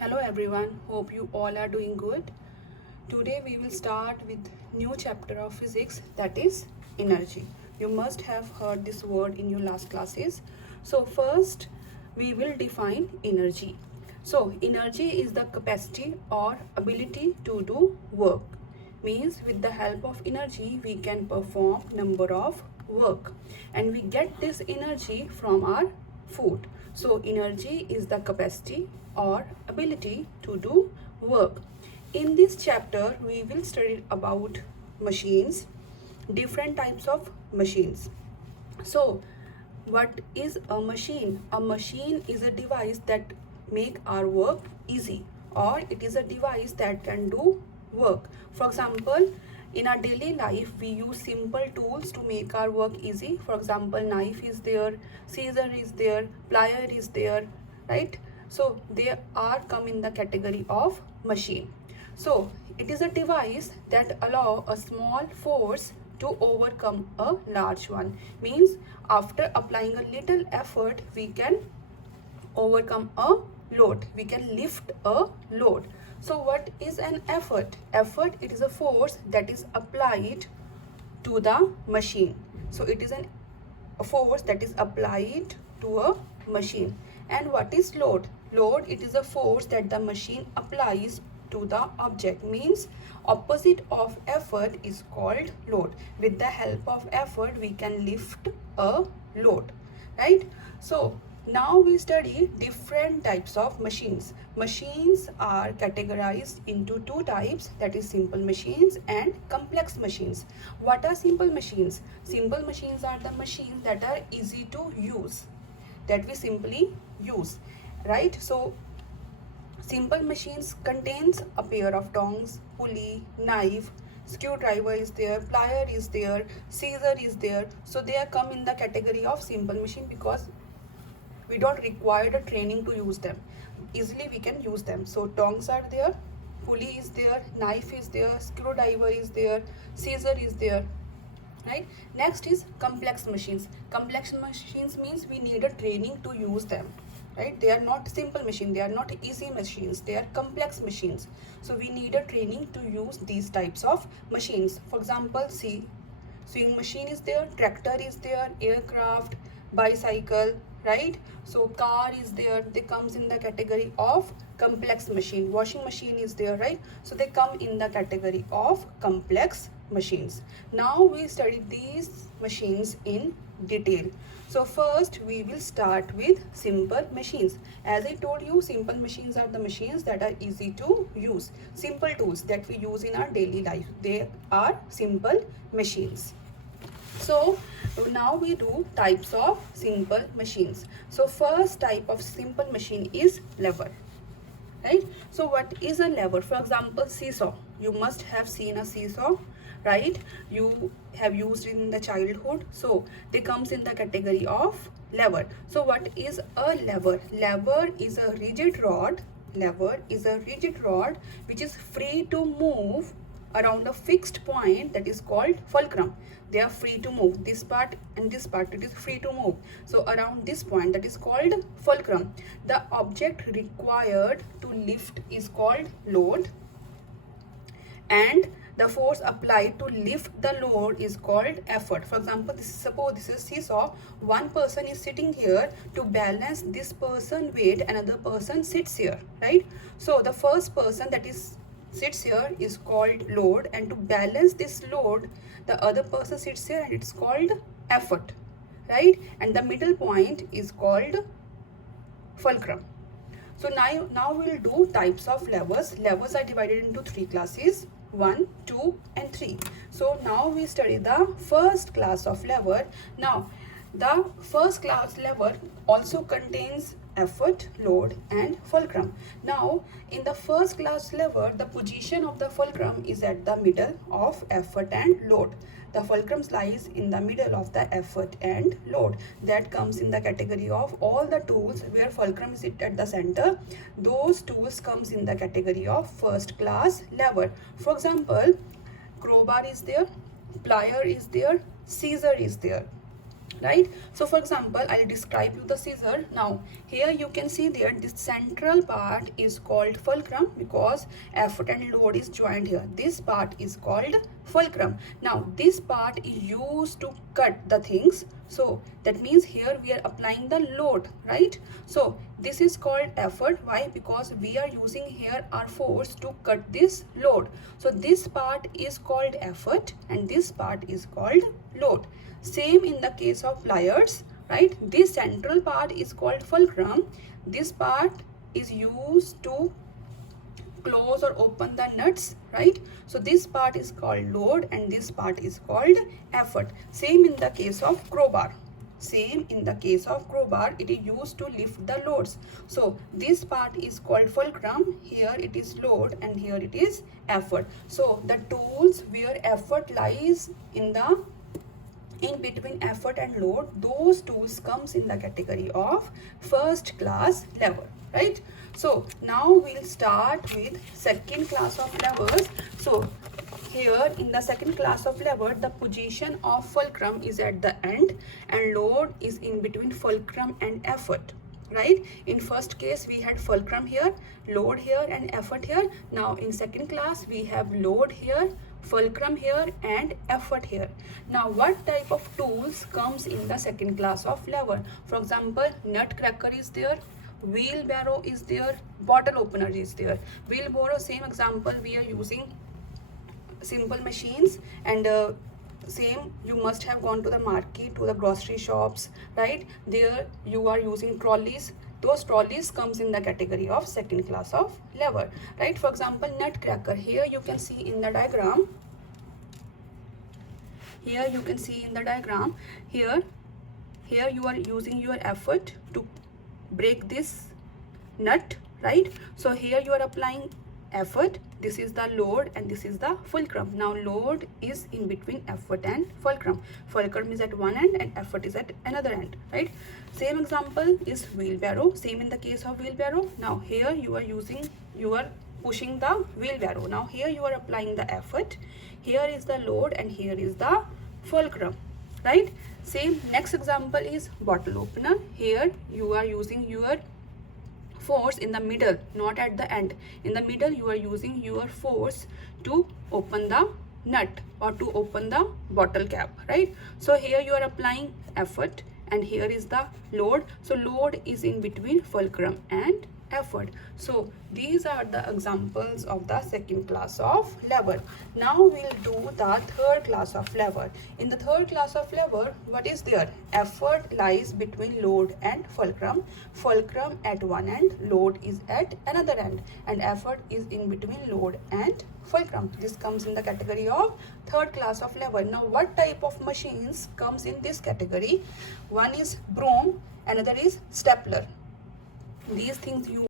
Hello everyone, hope you all are doing good. Today we will start with new chapter of physics, that is energy. You must have heard this word in your last classes. So first we will define energy. So energy is the capacity or ability to do work. Means with the help of energy we can perform number of work and we get this energy from our food. So energy is the capacity or ability to do work. In this chapter we will study about machines, different types of machines. So what is a machine? A machine is a device that make our work easy, or it is a device that can do work. For example, in our daily life we use simple tools to make our work easy. For example, knife is there, scissor is there, plier is there, right? So they are come in the category of machine. So it is a device that allow a small force to overcome a large one. Means after applying a little effort we can overcome a load, we can lift a load. So what is an effort? Effort, it is a force that is applied to the machine. So it is a force that is applied to a machine. And what is load? Load, it is a force that the machine applies to the object. Means opposite of effort is called load. With the help of effort we can lift a load, right? So now we study different types of machines. Machines are categorized into two types, that is simple machines and complex machines. What are simple machines? Simple machines are the machines that are easy to use, that we simply use, right? So simple machines contains a pair of tongs, pulley, knife, screwdriver is there, plier is there, scissor is there. So they are come in the category of simple machine because we don't require the training to use them. Easily we can use them. So tongs are there, pulley is there, knife is there, screwdriver is there, scissor is there, right? Next is complex machines. Complex machines means we need a training to use them, right? They are not simple machine, they are not easy machines, they are complex machines. So we need a training to use these types of machines. For example, see, sewing machine is there, tractor is there, aircraft, bicycle, right? So car is there, they comes in the category of complex machine. Washing machine is there, right? So they come in the category of complex machines. Now we study these machines in detail. So first we will start with simple machines. As I told you, simple machines are the machines that are easy to use. Simple tools that we use in our daily life, they are simple machines. So now we do types of simple machines. So first type of simple machine is lever, right? So what is a lever? For example, seesaw. You must have seen a seesaw, right? You have used in the childhood. So they comes in the category of lever. So what is a lever? Lever is a rigid rod. Lever is a rigid rod which is free to move around a fixed point, that is called fulcrum. They are free to move. This part and this part, it is free to move. So around this point, that is called fulcrum. The object required to lift is called load, and the force applied to lift the load is called effort. For example, suppose this is seesaw. One person is sitting here. To balance this person weight, another person sits here, right? So the first person that is sits here is called load, and to balance this load the other person sits here and it's called effort, right? And the middle point is called fulcrum. So now we'll do types of levers. Levers are divided into three classes, 1, 2 and 3. So now we study the first class of lever. Now the first class lever also contains effort, load and fulcrum. Now in the first class lever, the position of the fulcrum is at the middle of effort and load. The fulcrum lies in the middle of the effort and load. That comes in the category of all the tools where fulcrum is at the center. Those tools comes in the category of first class lever. For example, crowbar is there, plier is there, scissor is there, right? So for example, I'll describe you the scissor. Now here you can see there this central part is called fulcrum because effort and load is joined here. This part is called fulcrum. Now this part is used to cut the things, so that means here we are applying the load, right? So this is called effort. Why? Because we are using here our force to cut this load. So this part is called effort and this part is called load. Same in the case of pliers, right? This central part is called fulcrum. This part is used to close or open the nuts, right? So this part is called load and this part is called effort. Same in the case of crowbar. Same in the case of crowbar, it is used to lift the loads. So this part is called fulcrum, here it is load and here it is effort. So the tools where effort lies in between effort and load, those tools comes in the category of first class lever, right? So now we'll start with second class of levers. So here in the second class of lever, the position of fulcrum is at the end and load is in between fulcrum and effort, right? In first case we had fulcrum here, load here and effort here. Now in second class we have load here, fulcrum here and effort here. Now what type of tools comes in the second class of lever? For example, nut cracker is there, wheelbarrow is there, bottle opener is there. Wheelbarrow, same example, we are using simple machines, and same you must have gone to the market, to the grocery shops, right? There you are using trolleys. Those trolleys comes in the category of second class of lever, right? For example, nut cracker, here you can see in the diagram, here you are using your effort to break this nut, right? So here you are applying effort, this is the load and this is the fulcrum. Now load is in between effort and fulcrum. Fulcrum is at one end and effort is at another end, right? Same example is wheelbarrow. Same in the case of wheelbarrow. Now here you are pushing the wheelbarrow. Now here you are applying the effort, here is the load and here is the fulcrum, right? Same next example is bottle opener. Here you are using your force in the middle, not at the end. In the middle you are using your force to open the nut or to open the bottle cap, right? So here you are applying effort and here is the load. So load is in between fulcrum and effort. So these are the examples of the second class of lever. Now we'll do the third class of lever. In the third class of lever, what is there? Effort lies between load and fulcrum. Fulcrum at one end, load is at another end, and effort is in between load and fulcrum. This comes in the category of third class of lever. Now what type of machines comes in this category? One is broom, another is stapler. These things you